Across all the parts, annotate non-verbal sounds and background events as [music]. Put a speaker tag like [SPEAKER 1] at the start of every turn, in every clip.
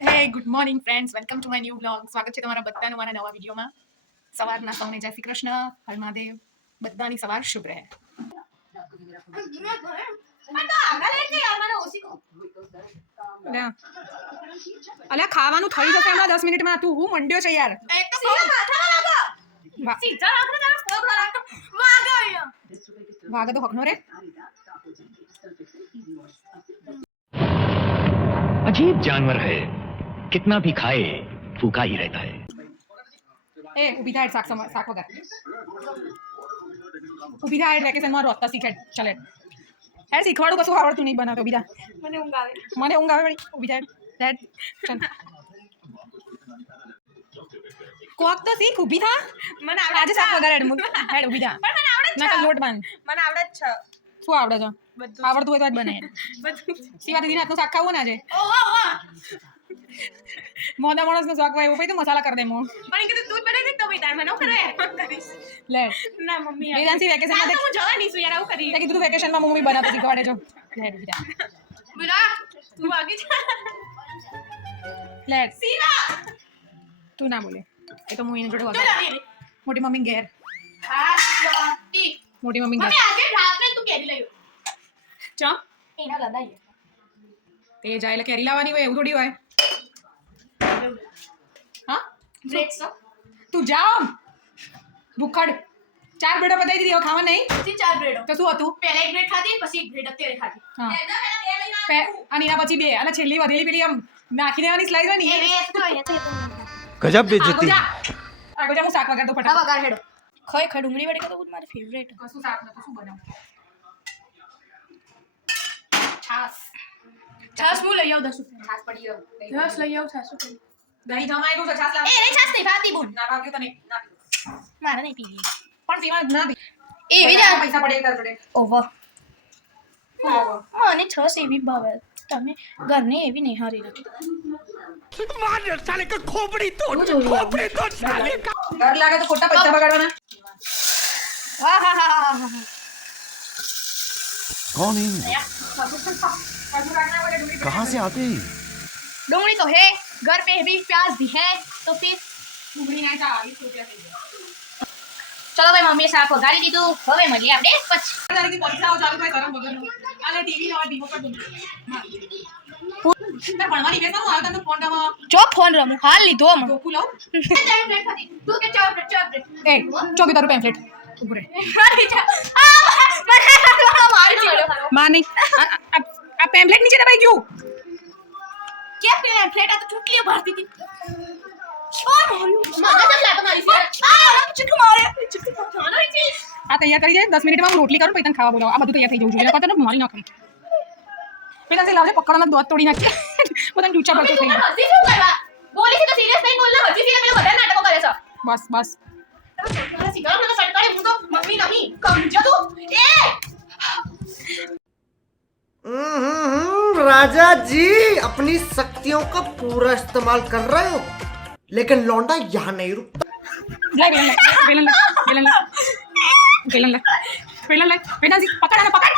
[SPEAKER 1] hey good morning friends welcome to my new blog સ્વાગત છે તમારા બધાનું મારા નવા વિડીયોમાં સવારના સૌને જય શ્રી કૃષ્ણ હર મહાદેવ બધાની સવાર શુભ રહે અલ્યા અલ્યા ખાવાનું થઈ જશે હમણાં દસ મિનિટમાં તું હું મંડ્યો છે યાર વા- વાગે તો હકનો રે
[SPEAKER 2] अजीब जानवर है कितना भी खाए फूका ही रहता है
[SPEAKER 1] એ ઊભી થાય શાક સમ- શાક વગર ઊભી થાય વેકેશનમાં રોજતા શીખે ચાલે યાર શીખવાડું કશું આવડતું નહીં બનાવતો બીજા.
[SPEAKER 3] મને ઊંઘ આવે.
[SPEAKER 1] મને ઊંઘ આવે ઊભી જાય ચાલ. કોક તો શીખ ઊભી થા.
[SPEAKER 3] મને આવડે
[SPEAKER 1] આજે શાક વગર હેડ હેડ ઊભી થા.
[SPEAKER 3] પણ મને આવડે છે
[SPEAKER 1] ના લોટ બાંધ.
[SPEAKER 3] મને આવડે છે.
[SPEAKER 1] શું આવડે છે? આવડતું હોય તો જ બને [laughs]
[SPEAKER 3] બધું
[SPEAKER 1] સિવા દીદીના હાથનું શાક ખાવું ને આજે?
[SPEAKER 3] ઓહો માણસ
[SPEAKER 1] મોદા માણસનો શોખ હોય એવું પછી તો મસાલા કરી દે મો.
[SPEAKER 3] પણ કીધું તું બનાવી દે તો ભાઈ તાર મને કરે? કરીશ.
[SPEAKER 1] લે.
[SPEAKER 3] ના મમ્મી
[SPEAKER 1] વેદાંશી
[SPEAKER 3] તો
[SPEAKER 1] દેખ-
[SPEAKER 3] હું જવાની છું યાર આવું કરી.
[SPEAKER 1] તે કીધું વેકેશન વેકેશનમાં મમ્મી બનાવતો શીખવાડે છો લે બીજા
[SPEAKER 3] બુરા તું આગી જા
[SPEAKER 1] લે.
[SPEAKER 3] સીવા
[SPEAKER 1] તું ના બોલે. એ તો હું એને જોડે
[SPEAKER 3] તું
[SPEAKER 1] વગાડ.
[SPEAKER 3] લાવી રે
[SPEAKER 1] મોટી મમ્મી ઘેર. મોટી મમ્મી ઘેર.
[SPEAKER 3] આજે રાત્રે તું કેરી લઈ
[SPEAKER 1] ચા
[SPEAKER 3] એના લડાઈ.
[SPEAKER 1] તે જાય એટલે કેરી લાવવાની હોય એવું થોડી હોય. હા?
[SPEAKER 3] બ્રેકસો
[SPEAKER 1] તું જામ ભૂખડ. ચાર બ્રેડો બતાવી દીધી ખાવા નહીં?
[SPEAKER 3] ચાર બ્રેડો.
[SPEAKER 1] શું હતું?
[SPEAKER 3] પહેલા એક બ્રેડ ખાધી પછી એક બ્રેડ અત્યારે ખાધી.
[SPEAKER 1] અને એના પછી બે. અને છેલ્લી વધેલી પેલી આમ નાખી દેવાની સ્લાઈસ હોય ને
[SPEAKER 4] ગજબ
[SPEAKER 1] બેજતી
[SPEAKER 4] આગળ
[SPEAKER 1] જા હું શાક વગાડ
[SPEAKER 3] દો
[SPEAKER 1] ફટાફટ.
[SPEAKER 3] વગાડ હેડો. ખોય ખડ ડુંગળી વડે તો મારી ફેવરેટ
[SPEAKER 1] કશું શાક નતું શું બનાવું? છાસ
[SPEAKER 3] છાસ હું લઈ આવું દસ
[SPEAKER 1] છાસ પડી આવું
[SPEAKER 3] છાસ લઈ આવું છાસ રૂપિયા
[SPEAKER 1] દહીં જમાયેલું છે છાસ લાવ
[SPEAKER 3] એ રે છાસ નહીં ભાતી બોલ
[SPEAKER 1] ના ભાગ્યું તને ના પીવું.
[SPEAKER 3] મારે નહીં પીવી
[SPEAKER 1] પણ પીવા ના પી
[SPEAKER 3] એવી
[SPEAKER 1] વધારે
[SPEAKER 3] જ
[SPEAKER 1] પૈસા પડે તાર જોડે
[SPEAKER 3] ઓવર
[SPEAKER 1] ઓહો.
[SPEAKER 3] મને છસ એવી ભાવે તમે ઘરની એવી નહીં હારી નથી હું જોઈ આવું.
[SPEAKER 1] ડર લાગે તો ખોટા પૈસા બગાડવાના
[SPEAKER 3] હા હા હા હા હા
[SPEAKER 4] कौन है ये? कहाँ से आते हैं
[SPEAKER 3] डोंगरी तो है घर पे भी प्याज भी है तो फिर
[SPEAKER 1] ડુંગળી ના ચાલીસ રૂપિયા થઈ ગયા
[SPEAKER 3] ચલો ભાઈ મમ્મીએ શાક વઘારી દીધું હવે મળીએ આપણે પછી
[SPEAKER 1] તારીખથી પૈસાઓ ચાલુ થાય ગરમ વગરનું. અને TV નવા ધીમો કર દઉં. હા. તાર ભણવાની બેસવાનું આવે તને ફોન માં
[SPEAKER 3] જો ફોન રમું હાલ લીધો અમે
[SPEAKER 1] ધોકું લઉં
[SPEAKER 3] તું કે ચાર બ્રેડ ચાર બ્રેડ
[SPEAKER 1] એ ચોકી તારું પેમ્ફલેટ ઉભું રહે
[SPEAKER 3] મારી જા આ મારી જા
[SPEAKER 1] માં નહીં આ- આ આ પેમ્ફલેટ નીચે દબાઈ ગયું
[SPEAKER 3] કે ફ્લેટ આ તો ચૂટલીઓ ભરતી હતી શું માર્યું મારા જ લાગે મારી છે આ ચૂટલું મારે ચૂટલું મારે છે
[SPEAKER 1] આ તૈયાર કરી દે દસ મિનિટમાં હું રોટલી કરું પછી તને ખાવા બોલાવું આ બધું તૈયાર થઈ જવું જોઈએ એટલે તો મારી નાખી પેલા તે લાવજે પકડવાના દોત તોડી નાખી બધાને ડૂચા પડતો થઈ ગયો
[SPEAKER 3] હસી શું કરવા બોલી છે તો સિરિયસ નહીં બોલના હસી સિરિયસ પેલા બધા નાટકો કરે છે
[SPEAKER 1] બસ બસ
[SPEAKER 3] મારા સિગારેટ મને સટકારે હું તો મમ્મી નહીં સમજો તું એ
[SPEAKER 5] हम्म, राजा जी अपनी शक्तियों का पूरा इस्तेमाल कर रहे हो लेकिन लौंडा यहाँ नहीं रुकता
[SPEAKER 1] લે બેલન લે બેલન લે બેલન લે બેલન લે બેલન લે બેલન સી પકડ આને પકડ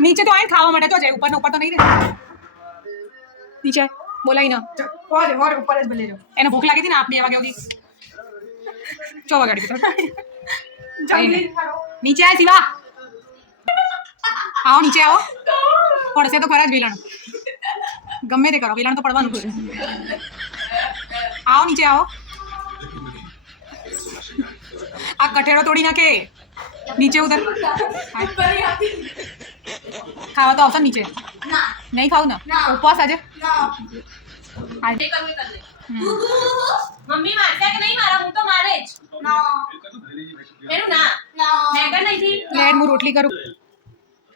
[SPEAKER 1] નીચે તો આઈને ખાવા માટે તો જાય ઉપર ને ઉપર તો નહીં રે નીચે બોલાઈ ના હોરે હોરે ઉપર જ ભલે જો એને ભૂખ લાગી હતી ને આપ બે વાગ્યા સુધી ચો વગાડી દીધો નીચે આય શિવા આવો નીચે આવો. પડશે તો ખરા જ વેલણ. ગમે તે કરો વેલણ તો પડવાનું છે આવો નીચે આવો. આ કઠેડો તોડી નાખે. નીચે ઉતર. ખાવા તો આવશે નીચે. નહીં ખાવું ને? ઉપવાસ આજે?
[SPEAKER 3] ના.
[SPEAKER 1] હાલ.
[SPEAKER 3] જે કરવું એ કરી લે
[SPEAKER 1] હમ.
[SPEAKER 3] મમ્મી મારશે કે નહીં મારા? હું તો મારે જ. ના. મેં કર નહીં થી
[SPEAKER 1] લે હું રોટલી કરું.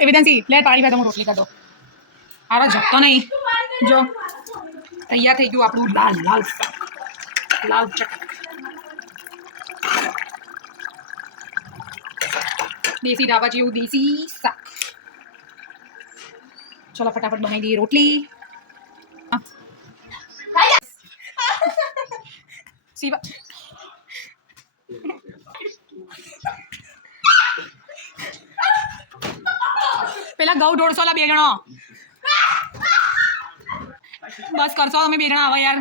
[SPEAKER 1] એવિડન્સી લે પાણી પે તો હું રોટલી કરી દો આરો જપતો નહીં જો તૈયાર થઈ ગયું આપણું લાલ લાલ શાક લાલ ચટ દેશી ઢાબા જેવું દેશી શાક ચલો ફટાફટ બનાવી દઈએ રોટલી ઘઉં દોઢસો લા બે જણો બસ કરશો તમે બે જણા હવે યાર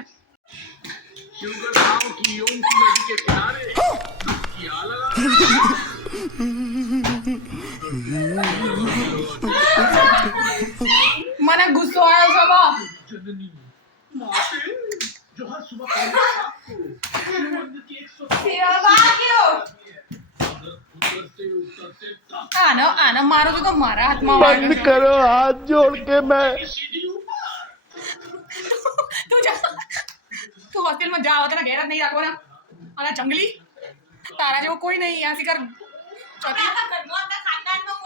[SPEAKER 1] મને ગુસ્સો આવ્યો છે બા मारो तो, मारा हाथ बंद
[SPEAKER 4] करो हाथ जोड़ के मैं [laughs]
[SPEAKER 1] तू जा। तू हॉस्टल में जा तेरा गैरत नहीं रखो ना। आना जंगली। तारा जो कोई नहीं यहाँ से कर।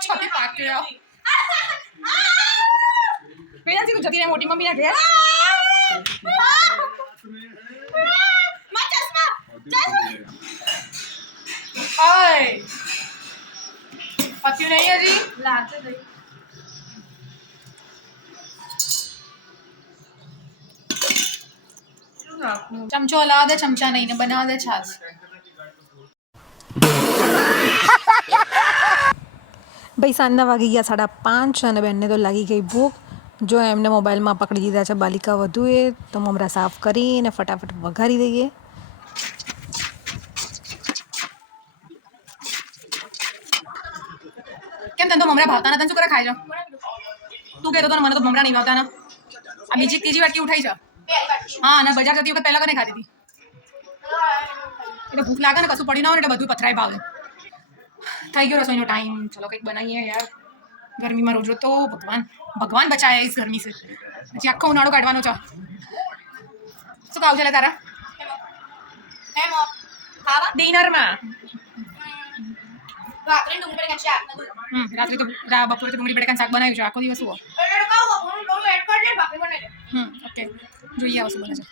[SPEAKER 1] छोटी पाक के आओ। मेरा मोटी मम्मी ना गया [laughs] ઘેર ઓય પત્યું નહીં હજી
[SPEAKER 3] લાગશે ભાઈ
[SPEAKER 1] ચમચો હલાવા દે ચમચા નહીં ને બનાવા દે છાશ ભાઈ સાંજના વાગી ગયા સાડા પાંચ અને બેનને તો લાગી ગઈ ભૂખ જો એમને મોબાઈલમાં પકડી દીધા છે બાલિકા વધુ એ તો મમરા સાફ કરીને ફટાફટ વઘારી દઈએ તને તો મમરા ભાવતા તને શું કરે ખાઈ તું કહેતો તો મને તો મમરા નહીં ભાવતા આ બીજી ત્રીજી વાટકી ઉઠાઈ છે. હા અને બજાર જતી વખત પહેલા કને ખાધી હતી. એટલે ભૂખ લાગે ને કશું પડી ના હોય ને એટલે બધું પથરાય ભાવે. થઈ ગયો રસોઈનો ટાઈમ ચલો કંઈક બનાવીએ યાર. ગરમીમાં રોજ તો ભગવાન ભગવાન બચાય ઇસ ગરમી સે પછી આખો ઉનાળો કાઢવાનો છે. શું કહું છે તારા? ડિનરમાં
[SPEAKER 3] રાત્રે
[SPEAKER 1] તો બપોરે તો ડુંગળી બટેકાનું શાક બનાવ્યું છે. આખો દિવસ
[SPEAKER 3] હું
[SPEAKER 1] હમ ઓકે જોઈએ આવશે બને છે.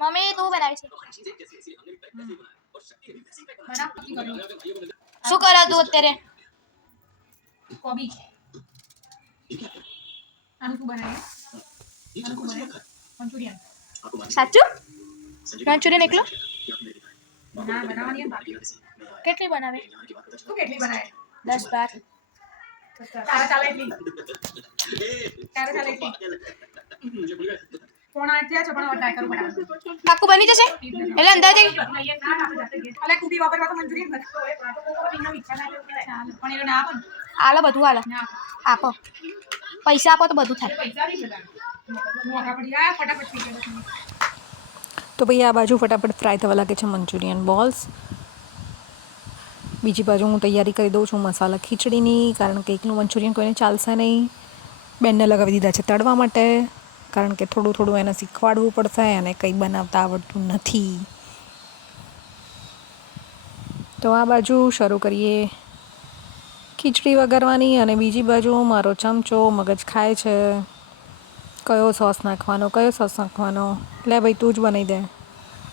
[SPEAKER 3] મમ્મી તું બનાવી છે. શું કરો તું અત્યારે?
[SPEAKER 1] કોબી. આનું શું મંચુરિયન.
[SPEAKER 3] સાચું? મંચુરિયન એકલો?
[SPEAKER 1] ના બનાવવાની બાકી
[SPEAKER 3] કેટલી બનાવી?
[SPEAKER 1] તું કેટલી બનાવે?
[SPEAKER 3] દસ બાર
[SPEAKER 1] તારા ચાલે એટલી. તારા ચાલે એટલી.
[SPEAKER 3] બની જશે? એટલે અંદાજે? આલો બધું આલો આપો. પૈસા આપો તો બધું થાય.
[SPEAKER 6] તો ભાઈ આ બાજુ ફટાફટ ફ્રાય થવા લાગે છે મંચુરિયન બોલ્સ બીજી બાજુ હું તૈયારી કરી દઉં છું મસાલા ખીચડીની, કારણ કે એકનું મંચુરિયન કોઈને ચાલશે નહીં. બેનને લગાવી દીધા છે તળવા માટે, કારણ કે થોડું થોડું એને શીખવાડવું પડશે અને કંઈ બનાવતા આવડતું નથી. તો આ બાજુ શરૂ કરીએ. ખીચડી વઘારવાની અને બીજી બાજુ મારો ચમચો મગજ ખાય છે. કયો સોસ નાખવાનો, કયો સોસ નાખવાનો? લે ભાઈ તું જ બનાવી દે.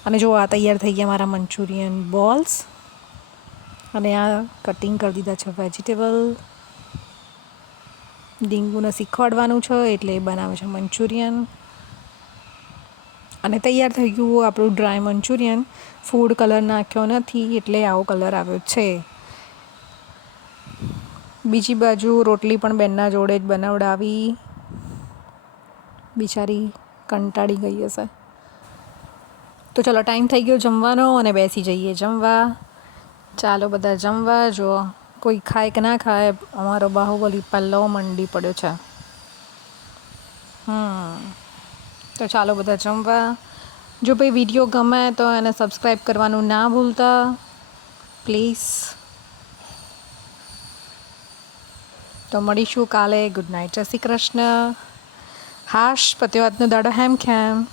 [SPEAKER 6] અને જો આ તૈયાર થઈ ગયા મારા મંચુરિયન બોલ્સ. અને આ કટિંગ કરી દીધા છે વેજીટેબલ ડીંગુને શીખવાડવાનું છે એટલે એ બનાવે છે મંચુરિયન. અને તૈયાર થઈ ગયું આપણું ડ્રાય મંચુરિયન. ફૂડ કલર નાખ્યો નથી એટલે આવો કલર આવ્યો છે. બીજી બાજુ રોટલી પણ બેનના જોડે જ બનાવડાવી. બિચારી કંટાળી ગઈ હશે. તો ચલો ટાઈમ થઈ ગયો જમવાનો અને બેસી જઈએ જમવા. ચાલો બધા જમવા જો કોઈ ખાય કે ના ખાય, અમારો બાહુબલી પલ્લો મંડી પડ્યો છે. હમ. તો ચાલો બધા જમવા. જો ભાઈ વીડિયો ગમે તો એને સબસ્ક્રાઈબ કરવાનું ના ભૂલતા પ્લીઝ તો મળીશું કાલે. ગુડ નાઇટ જય શ્રી કૃષ્ણ. હાશ પતિવાદનો દાડો હેમ ખેમ.